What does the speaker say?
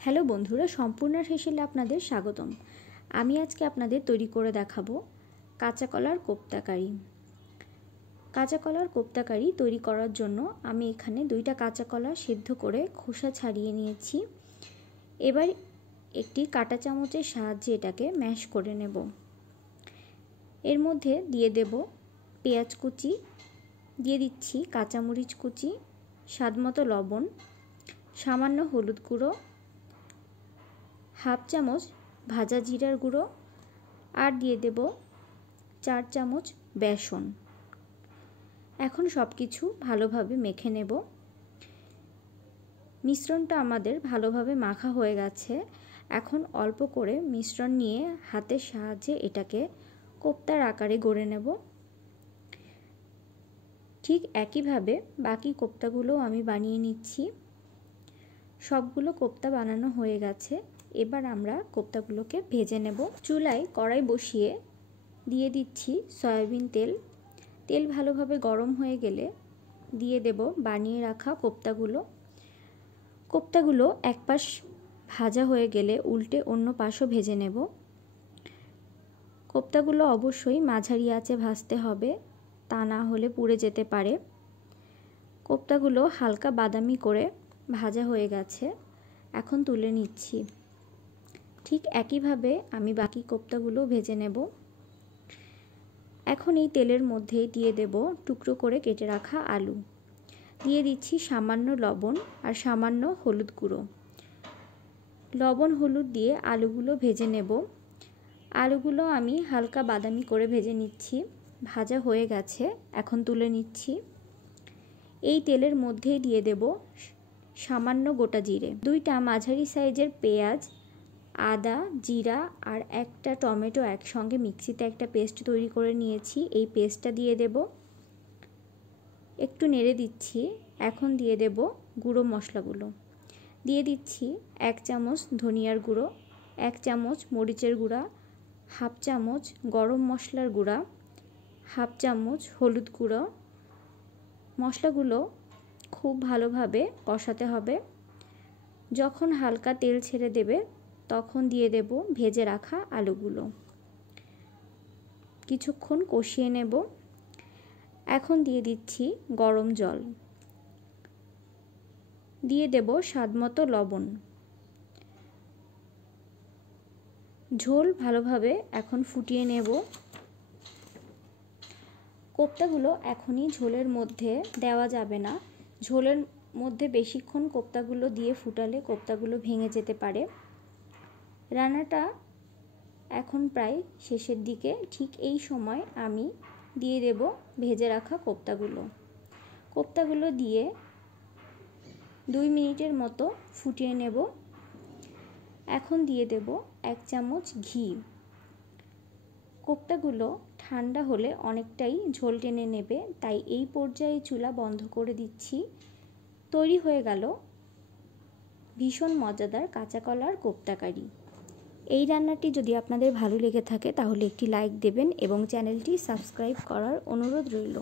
Hello বন্ধুরা, সম্পূর্ণার হেসেলে আপনাদের স্বাগতম। আমি আজকে আপনাদের তৈরি করে দেখাবো কাঁচা কলার কোপ্তাকারি। কাঁচা কলার কোপ্তাকারি তৈরি করার জন্য আমি এখানে 2টা কাঁচা কলা সেদ্ধ করে খোসা ছাড়িয়ে নিয়েছি। এবার একটি কাঁটা চামচের সাহায্যে এটাকে ম্যাশ করে নেব। এর মধ্যে দিয়ে দেব পেঁয়াজ কুচি, দিয়ে দিচ্ছি কাঁচামরিচ কুচি, স্বাদমতো লবণ, সামান্য হলুদ গুঁড়ো, হাফ চামচ ভাজা জিরার গুঁড়ো আর দিয়ে দেব 4 চামচ বেসন। এখন সব কিছু ভালোভাবে মেখে নেব। মিশ্রণটা আমাদের ভালোভাবে মাখা হয়ে গেছে। এখন অল্প করে মিশ্রণ নিয়ে হাতের সাহায্যে এটাকে কোপ্তার আকারে গড়ে নেব। ঠিক একইভাবে বাকি কোপ্তাগুলো আমি বানিয়ে নিচ্ছি। সবগুলো কোপ্তা বানানো হয়ে গেছে। এবার আমরা কোপ্তাগুলোকে ভেজে নেব। চুলায় কড়াই বসিয়ে দিয়ে দিচ্ছি সয়াবিন তেল। তেল ভালোভাবে গরম হয়ে গেলে দিয়ে দেব বানিয়ে রাখা কোপ্তাগুলো এক পাশ ভাজা হয়ে গেলে উল্টে অন্য পাশও ভেজে নেব। কোপ্তাগুলো অবশ্যই মাঝারি আঁচে ভাজতে হবে, তা না হলে পুড়ে যেতে পারে। কোপ্তাগুলো হালকা বাদামি করে ভাজা হয়ে গেছে, এখন তুলে নিচ্ছি। ঠিক একইভাবে আমি বাকি কোপ্তাগুলো ভেজে নেব। এখন এই তেলের মধ্যেই দিয়ে দেব টুকরো করে কেটে রাখা আলু, দিয়ে দিচ্ছি সামান্য লবণ আর সামান্য হলুদ গুঁড়ো। লবণ হলুদ দিয়ে আলুগুলো ভেজে নেব। আলুগুলো আমি হালকা বাদামি করে ভেজে নিচ্ছি। ভাজা হয়ে গেছে, এখন তুলে নিচ্ছি। এই তেলের মধ্যেই দিয়ে দেব সামান্য গোটা জিরে, 2টা মাঝারি সাইজের পেঁয়াজ, আদা, জিরা আর একটা টমেটো একসঙ্গে মিক্সিতে একটা পেস্ট তৈরি করে নিয়েছি। এই পেস্টটা দিয়ে দেব, একটু নেড়ে দিচ্ছি। এখন দিয়ে দেব গুঁড়ো মশলাগুলো। দিয়ে দিচ্ছি 1 চামচ ধনিয়ার গুঁড়ো, 1 চামচ মরিচের গুঁড়া, হাফ চামচ গরম মশলার গুঁড়া, হাফ চামচ হলুদ গুঁড়ো। মশলাগুলো খুব ভালোভাবে কষাতে হবে। যখন হালকা তেল ছেড়ে দেবে তখন দিয়ে দেব ভেজে রাখা আলুগুলো। কিছুক্ষণ কষিয়ে নেব। এখন দিয়ে দিচ্ছি গরম জল, দিয়ে দেব স্বাদমতো লবণ। ঝোল ভালোভাবে এখন ফুটিয়ে নেব। কোপ্তাগুলো এখনই ঝোলের মধ্যে দেওয়া যাবে না। ঝোলের মধ্যে বেশিক্ষণ কোপ্তাগুলো দিয়ে ফুটালে কোপ্তাগুলো ভেঙে যেতে পারে। রান্নাটা এখন প্রায় শেষের দিকে। ঠিক এই সময় আমি দিয়ে দেব ভেজে রাখা কোপ্তাগুলো দিয়ে 2 মিনিটের মতো ফুটিয়ে নেব। এখন দিয়ে দেব 1 চামচ ঘি। কোপ্তাগুলো ঠান্ডা হলে অনেকটাই ঝোল টেনে নেবে, তাই এই পর্যায়ে চুলা বন্ধ করে দিচ্ছি। তৈরি হয়ে গেল ভীষণ মজাদার কাঁচা কলার কোপ্তাকারি। এই রান্নাটি যদি আপনাদের ভালো লেগে থাকে তাহলে একটি লাইক দেবেন এবং চ্যানেলটি সাবস্ক্রাইব করার অনুরোধ রইল।